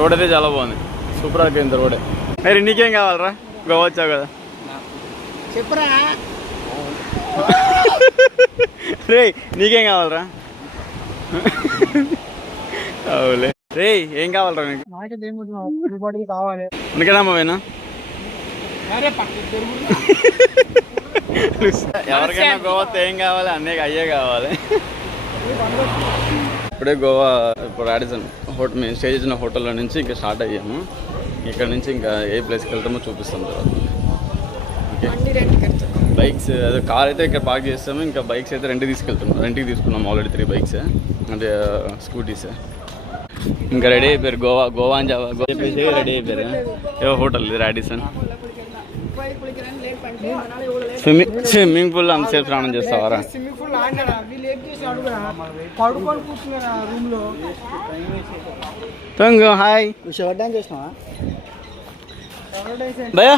Road అయితే చాలా బాగుంది, సూపర్ అయిపోయింది రోడే. మరి నీకేం కావాలరా, గోవా వచ్చావు కదా చెప్పరా. రే నీకేం కావాలరా? అవులే రే, ఏం కావాలరా నీకు? కావాలి అందుకేనమ్మా పోయినా. ఎవరికైనా గోవాతో ఏం కావాలి, అన్నీ అయ్యే కావాలి. ఇప్పుడే గోవా ఇప్పుడు రాడిసన్ హోటల్, మేము స్టే చేసిన హోటల్లో నుంచి ఇంకా స్టార్ట్ అయ్యాము. ఇక్కడ నుంచి ఇంకా ఏ ప్లేస్కి వెళ్తామో చూపిస్తాం తర్వాత. బైక్స్ అదే కార్ అయితే ఇక్కడ పార్క్ చేస్తాము, ఇంకా బైక్స్ అయితే రెంట్కి తీసుకున్నాం ఆల్రెడీ 3 బైక్స్ అంటే స్కూటీస్. ఇంకా రెడీ అయిపోయారు, గోవా అని చెప్పేసి రెడీ అయిపోయారు. ఏవో హోటల్ ఇది రాడిసన్. స్విమ్మింగ్ పూల్ అంతసేపు స్నానం చేస్తావారా? హాయ్ భయ్యా.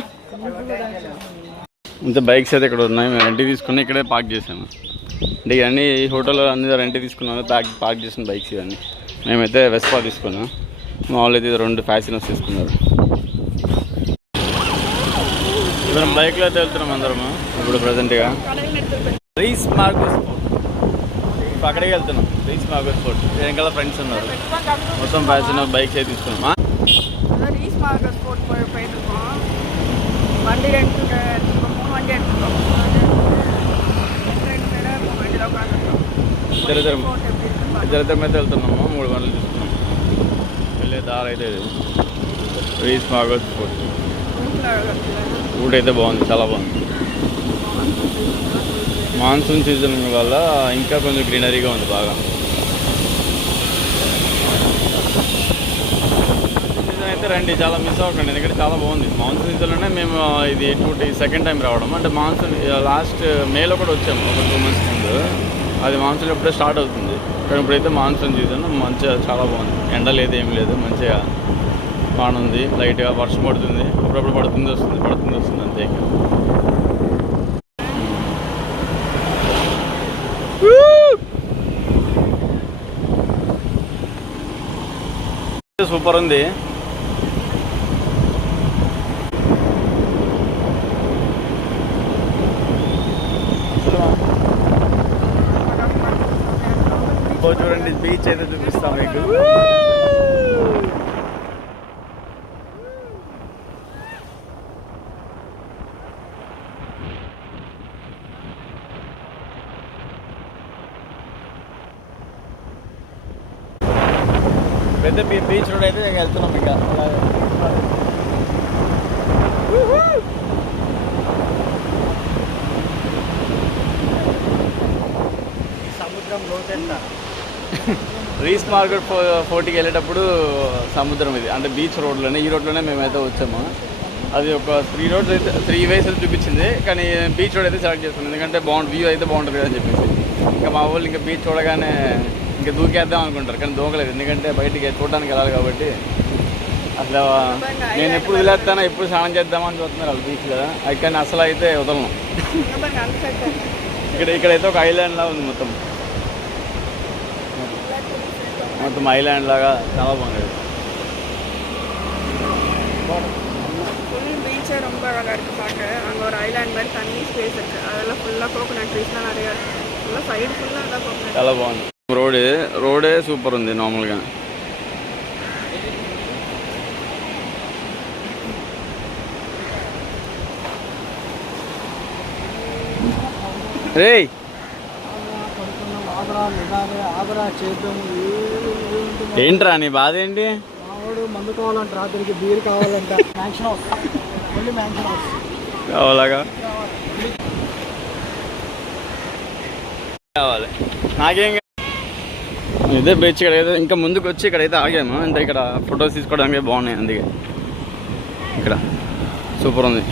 ఇంత బైక్స్ అయితే ఇక్కడ ఉన్నాయి, మేము రెంట్కి తీసుకుని ఇక్కడే పార్క్ చేసాము. అంటే ఇవన్నీ ఈ హోటల్లో అన్ని రెంట్కి తీసుకున్నాము, పార్క్ చేసిన బైక్స్ ఇవన్నీ. మేమైతే వెస్పా తీసుకున్నాం, మామూలు అయితే 2 ఫ్యాసినోస్ తీసుకున్నారు. ఇప్పుడు బైక్లో అయితే వెళ్తున్నాం అందరము. ఇప్పుడు ప్రజెంట్గా రీస్ మార్గోస్ ఇప్పుడు అక్కడికి వెళ్తున్నాం, రీస్ మార్గోస్ ఫోర్ట్. వెనకాల ఫ్రెండ్స్ ఉన్నారు, మొత్తం ఫ్యాసినో బైక్స్ అయితే తీసుకున్నాం. రీస్ మార్గోస్ ఫోర్ట్ போயிட்டு இருக்கோம். வண்டி ரெண்டுக்கு 3 வண்டி எடுத்துக்கோம். ఇద్దరిద్దరం అయితే వెళ్తున్నాము, 3 గంటలు తీసుకున్నాం. వెళ్ళే దారి అయితే రీస్ మార్గోస్ ఫోర్ట్. రూట్ అయితే బాగుంది, చాలా బాగుంది. మాన్సూన్ సీజన్ వల్ల ఇంకా కొంచెం గ్రీనరీగా ఉంది బాగా. సీజన్ అయితే రండి, చాలా మిస్ అవ్వకండి, ఎందుకంటే చాలా బాగుంది. మాన్సూన్ సీజన్లోనే మేము ఇది 2nd టైం రావడం. అంటే మాన్సూన్ లాస్ట్ మేలో కూడా వచ్చాము, ఒక 2 months ముందు. అది మాన్సూన్ ఎప్పుడే స్టార్ట్ అవుతుంది, కానీ ఇప్పుడైతే మాన్సూన్ సీజన్ మంచిగా చాలా బాగుంది. ఎండ లేదు, ఏం లేదు, మంచిగా బాగుంది. లైట్గా వర్షం పడుతుంది, అప్పుడప్పుడు పడుతుంది వస్తుంది అంతే. సూపర్ ఉంది. చూడండి, బీచ్ అయితే చూపిస్తాం మీకు. పెద్ద బీచ్ రోడ్ అయితే వెళ్తున్నాం ఇంకా. సముద్రం లోతెంత. రీస్ మార్గోస్ ఫోర్ట్కి వెళ్ళేటప్పుడు సముద్రం ఇది, అంటే బీచ్ రోడ్లోనే, ఈ రోడ్లోనే మేమైతే వచ్చాము. అది ఒక 3 roads అయితే 3 ways చూపించింది, కానీ బీచ్ రోడ్ అయితే సెలెక్ట్ చేసుకున్నాం, ఎందుకంటే వ్యూ అయితే బాగుంటుంది కదా అని చెప్పేసి. ఇంకా మా వాళ్ళు ఇంకా బీచ్ చూడగానే ఇంకా దూకేద్దాం అనుకుంటారు, కానీ దూకలేదు, ఎందుకంటే బయటికి చూడడానికి వెళ్ళాలి కాబట్టి. అసలు నేను ఎప్పుడు వదిలేస్తానా, ఎప్పుడు స్నానం చేద్దామని చూస్తున్నారు వాళ్ళు బీచ్ కదా, కానీ అసలు అయితే వదలను. ఇక్కడైతే ఒక ఐలాండ్ లాగా ఉంది, మొత్తం ఐలాండ్ లాగా చాలా బాగుంది. பீச்சே ரொம்ப அழகாக இருக்குது பார்க்க. அங்கே ஒரு ஐலாண்ட் மாதிரி தண்ணி ஸ்பேஸ் இருக்குது, அதெல்லாம் ஃபுல்லாக கோகோனட் ட்ரீஸ்லாம் நிறையா இருக்குது. ஃபுல்லாக సైడ్ ఫుల్లా అలా కోకోనట్. చాలా బాగుంది. రోడే సూపర్ ఉంది నార్మల్గా. రే ఏంట్రా నీ బాధ ఏంటి? మందు కావాలంట, రాత్రికి బీర్ కావాలంట, కావాలాగా కావాలి నాకేం. ఇదే బీచ్ ఇక్కడ అయితే ఇంకా ముందుకు వచ్చి ఇక్కడైతే ఆగాము, అంటే ఇక్కడ ఫొటోస్ తీసుకోవడానికి బాగున్నాయి, అందుకే ఇక్కడ సూపర్ ఉంది.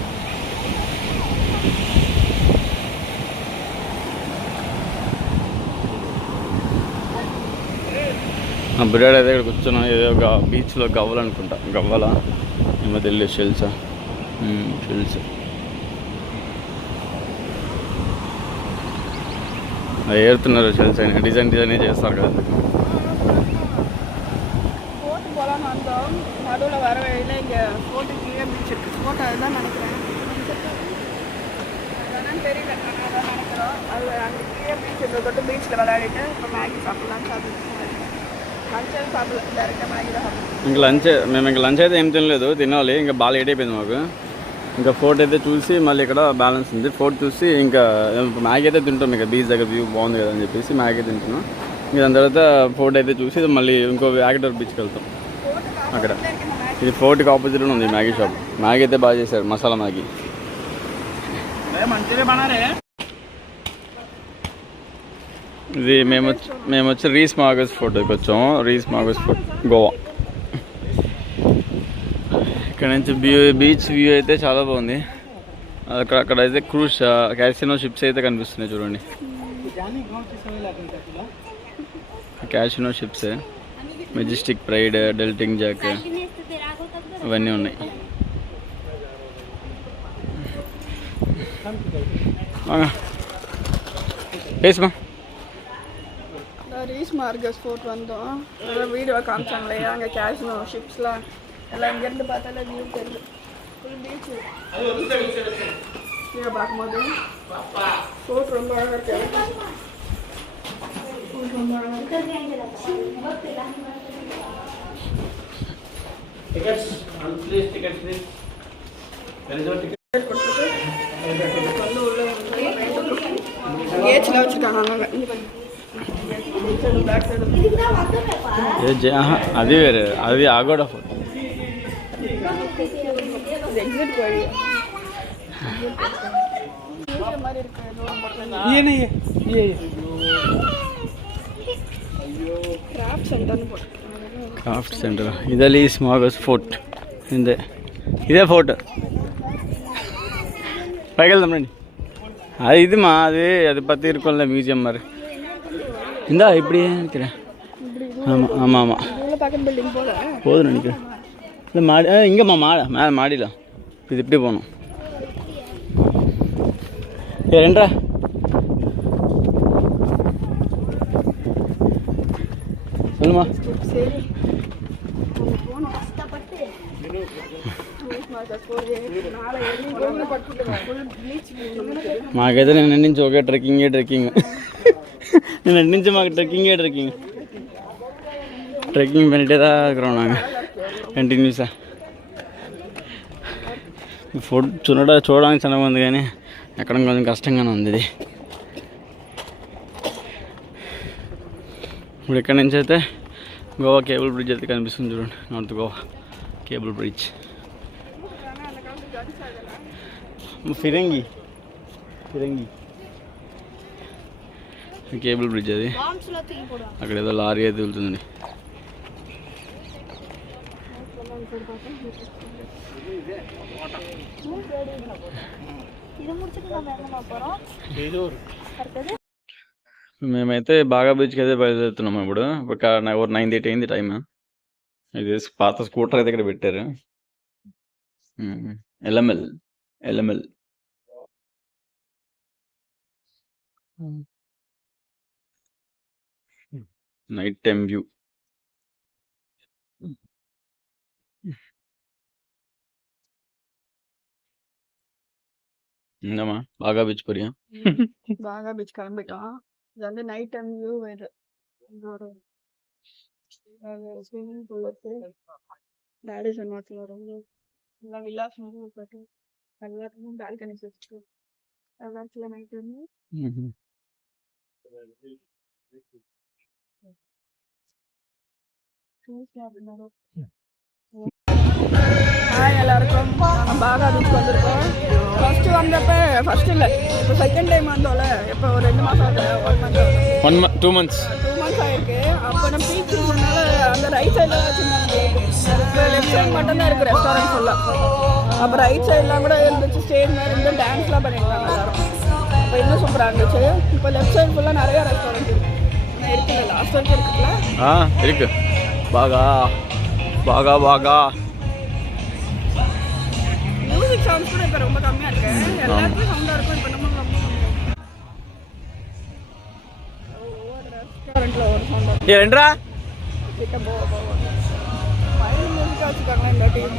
బిర్యానీ అయితే ఇక్కడ కూర్చున్నాం, ఏదో ఒక బీచ్లో గవ్వలనుకుంటా, గవ్వల ఏమో తెలియదు, షెల్స్ అది ఏరుతున్నారు. షెల్స్ అయినా డిజైన్ చేస్తారు కదా. தான் வந்தோம். நடுவில் வர வழியில் இங்கே ஃபோர்ட்டு கீழே பீச் இருக்குது. ஃபோட்டோ அதுதான் நினைக்கிறேன். அதெல்லாம் தெரியல, ஆனால் அதான் நினைக்கிறோம். அது அங்கே கீழே பீச் இருந்த தொட்டு பீச்சில் விளையாடிட்டு இப்போ மேகி సాப்பிடலான்னு లంచ్ ఏం సాப்பிడలేదు, డైరెక్ట్గా మ్యాగీ సాப்பிడలేదు. ఇంకా లంచ్ అయితే ఏం తినలేదు, తినాలి. ఇంకా బాగా లేట్ అయిపోయింది మాకు. ఇంకా ఫోర్ట్ అయితే చూసి మళ్ళీ ఇక్కడ బ్యాలెన్స్ ఉంది. ఫోర్ట్ చూసి ఇంకా మ్యాగీ అయితే తింటాం. ఇక బీచ్ దగ్గర వ్యూ బాగుంది కదా అని చెప్పేసి మ్యాగీ తింటున్నాం. ఇంకా దాని తర్వాత ఫోర్ట్ అయితే చూసి మళ్ళీ ఇంకో యాక్టర్ బీచ్కి వెళ్తాం. అక్కడ ఇది ఫోర్ట్కి ఆపోజిట్లో ఉంది మ్యాగీ షాప్. మ్యాగీ అయితే బాగా చేశారు, మసాలా మ్యాగీ. ఇది మేము వచ్చి రీస్ మాగస్ ఫోర్ట్కి వచ్చాము. రీస్ మాగస్ ఫోర్ట్ గోవా. ఇక్కడ నుంచి బీచ్ వ్యూ అయితే చాలా బాగుంది. అక్కడ అయితే క్రూజ్ క్యాసినో షిప్స్ అయితే కనిపిస్తున్నాయి చూడండి. Casino ships, majestic pride, Deltin Jaqk ఇవన్నీ ఉన్నాయి. பேசுமா ரீஸ் மார்கஸ் ஃபோர்ட் வந்தோம். வீடியோ காமிச்சாங்களே அங்கே கேஷ்னோ ஷிப்ஸ்லாம் எல்லாம் இங்கேருந்து பார்த்தாலே வியூ தெரியுது. ஃபுல் பீச்சு கீழே பார்க்கும்போது ஃபோர்ட் ரொம்ப அழகாக இருக்கு. ஃபோர்ட் ரொம்ப அழகாக கேட்சில் வச்சுருக்காங்க. అది వేరే, అది ఆగోడా ఫోర్ట్. ఎగ్జిట్ పోయి క్రాఫ్ట్ సెంటర్ క్రాఫ్ట్ సెంటర్. ఇదే స్మాగస్ ఫోర్ట్. ఇదే ఫోర్ట్. పైకి వెళ్దాం రండి. அது இதுமா, அது பற்றி இருக்கும்ல மியூசியம் மாதிரி. இந்தா இப்படியே நினைக்கிறேன். ஆமாம் ஆமாம் ஆமாம் போதும் நினைக்கிறேன். இல்லை மாடி இங்கேம்மா மேலே மாடியில் இது இப்படி போகணும். ரெண்டா சொல்லுமா. మాకైతే నేను నుంచి ఒకే ట్రెక్కింగ్ నేను నుంచి మాకు ట్రెక్కింగ్ பண்ணிட்டே தான் இருக்கிறோம் நாங்கள் కంటిన్యూஸా. ఫుడ్ చూడడానికి చాలా ఉంది కానీ ఎక్కడం కొంచెం కష్టంగానే ఉంది ఇది. ఇప్పుడు ఇక్కడ నుంచి అయితే గోవా కేబుల్ బ్రిడ్జ్ అయితే కనిపిస్తుంది చూడండి. North Goa cable bridge. ఫిరంగి కేబుల్ బ్రిడ్జ్ అది. అక్కడ ఏదో లారీ అయితే వెళ్తుందండి. మేమైతే బాగా బీచ్కి అయితే బయలుదేరుతున్నాము. ఇప్పుడు ఒక 9:30 అయింది టైం. ఇది పాత స్కూటర్ అయితే ఇక్కడ పెట్టారు. LML night time view. ఇందమ్మా బాగా బీచ్ పోరియా. బాగా బీచ్ கிளம்பிட்டோம். இது வந்து நைட் டைம் வியூ வேறு. ஸ்விம்மிங் பூல் இருக்கு. டாடி சொன்னாச்சுல ரொம்ப எல்லாம் வில்லாஸ் மாதிரி போட்டு எல்லாத்துக்கும் பால்கனிஸ் வச்சுட்டு எல்லாத்துல நைட் வந்து ஹாய் எல்லாருக்கும். நாங்கள் பாகா பீச் வந்திருக்கோம். ஃபஸ்ட்டு வந்தப்போ இல்லை இப்போ செகண்ட் டைம் வந்தோம்ல. இப்போ ஒரு 2 மாதம் ஆகுது. 2 months ஆகிருக்கு. அப்போ நம்ம பீச் இருக்கிறதுனால அந்த ரைட் சைடில் வச்சுருந்தாங்க. இப்போ லெஃப்ட் சைடு மட்டும்தான் இருக்குது ரெஸ்டாரண்ட்ஸ் எல்லாம். அப்போ ரைட் சைட்லாம் கூட இருந்துச்சு, ஸ்டேஜ் மாதிரி இருந்து டான்ஸ்லாம் பண்ணியிருக்காங்க எல்லாரும். இப்போ இன்னும் சூப்பராக இருந்துச்சு. இப்போ லெஃப்ட் சைடு ஃபுல்லாக நிறையா ரெஸ்டாரண்ட் இருக்குல்ல, லாஸ்ட் வரைக்கும் இருக்குல்ல. இருக்கு பாகா மியூசிக் சவுண்ட்ஸ் கூட இப்போ ரொம்ப கம்மியாக இருக்கு. எல்லாருக்கும் சவுண்டாக இருக்கும். இப்போ நம்ம ஒவ்வொரு ரெஸ்டாரண்ட்டில் ஒரு சவுண்ட் ఏంట్రా கிட்ட போக வயலின் மியூசிக்காக வச்சுருக்காங்களா இந்த டீம்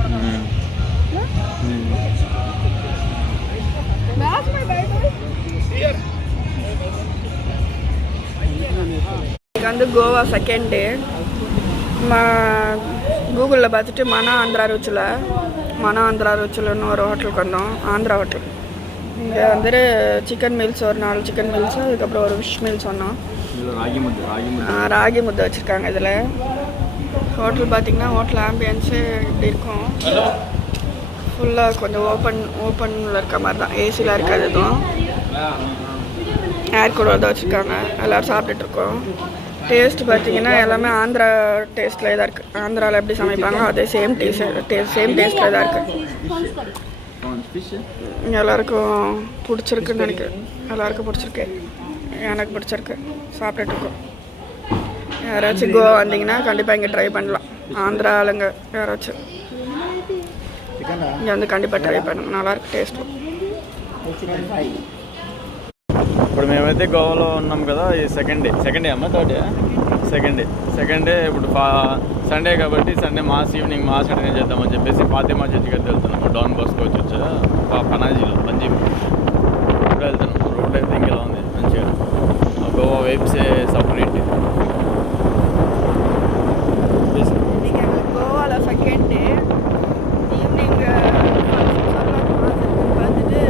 இன்னைக்கு வந்து கோவா செகண்ட் டே கூகுளில் பார்த்துட்டு மன ஆந்திரா ருச்சில்னு ஒரு ஹோட்டலுக்கு வந்தோம். ஆந்திரா ஹோட்டல். இங்கே வந்துட்டு சிக்கன் மீல்ஸ் ஒரு 4 சிக்கன் மீல்ஸ், அதுக்கப்புறம் ஒரு ஃபிஷ் மீல்ஸ் சொன்னோம். ராகி முத்தை வச்சுருக்காங்க. இதில் ஹோட்டல் பார்த்திங்கன்னா ஹோட்டல் ஆம்பியன்ஸு இப்படி இருக்கும். ஃபுல்லாக கொஞ்சம் ஓப்பனில் இருக்க மாதிரி தான், ஏசியில் இருக்காது. எதுவும் ஏர் கூலர் தான் வச்சுருக்காங்க. எல்லோரும் சாப்பிட்டுட்ருக்கோம். டேஸ்ட் பார்த்திங்கன்னா எல்லாமே ஆந்திரா டேஸ்ட்டில் தான் இருக்குது. ஆந்திராவில் எப்படி சமைப்பாங்களோ அதே சேம் டேஸ்ட்டில் தான் இருக்குது. எல்லாருக்கும் பிடிச்சிருக்குன்னு நினைக்கிறேன். எல்லாருக்கும் பிடிச்சிருக்கு, எனக்கு பிடிச்சிருக்கு. சாப்பிட்டுட்ருக்கோம். யாராச்சும் கோவா வந்தீங்கன்னா கண்டிப்பாக இங்கே ட்ரை பண்ணலாம். ஆந்திரா ஆளுங்க யாராச்சும் இங்கே வந்து கண்டிப்பாக ட்ரை பண்ணுங்க. நல்லாயிருக்கு టేస్ట్. ఇప్పుడు మేమైతే గోవాలో ఉన్నాం కదా. ఈ సెకండ్ డే అమ్మ థర్డ్ డే సెకండ్ డే ఇప్పుడు సండే కాబట్టి సండే ఈవినింగ్ మాస్ అటెండ్ చేద్దామని చెప్పేసి ఫాతిమా చర్చికి అయితే వెళ్తున్నాము. డాన్ బాస్కో చర్చ్ పనాజీలో పంజీబ్ ఇప్పుడు వెళ్తున్నాము. రోడ్ అయితే ఇంకెలా ఉంది మంచిగా. గోవా వైబ్సే సపరేట్. గోవాలో సెకండ్ డే ఈవినింగ్ வந்துட்டு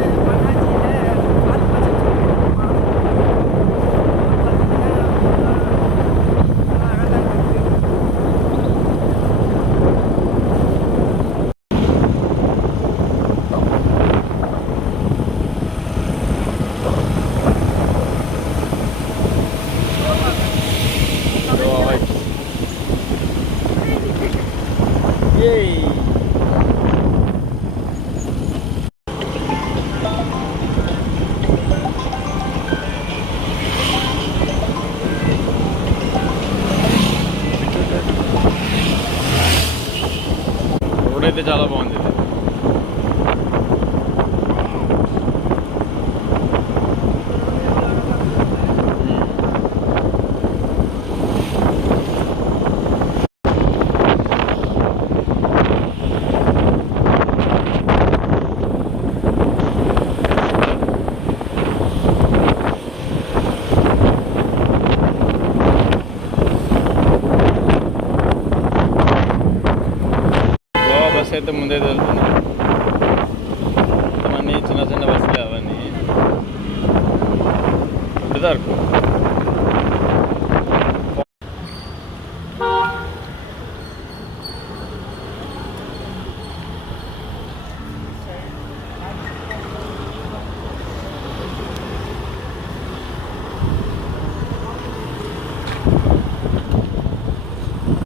రోడ్ అయితే చాలా బాగుంది. అయితే ముందే వెళ్తుంది.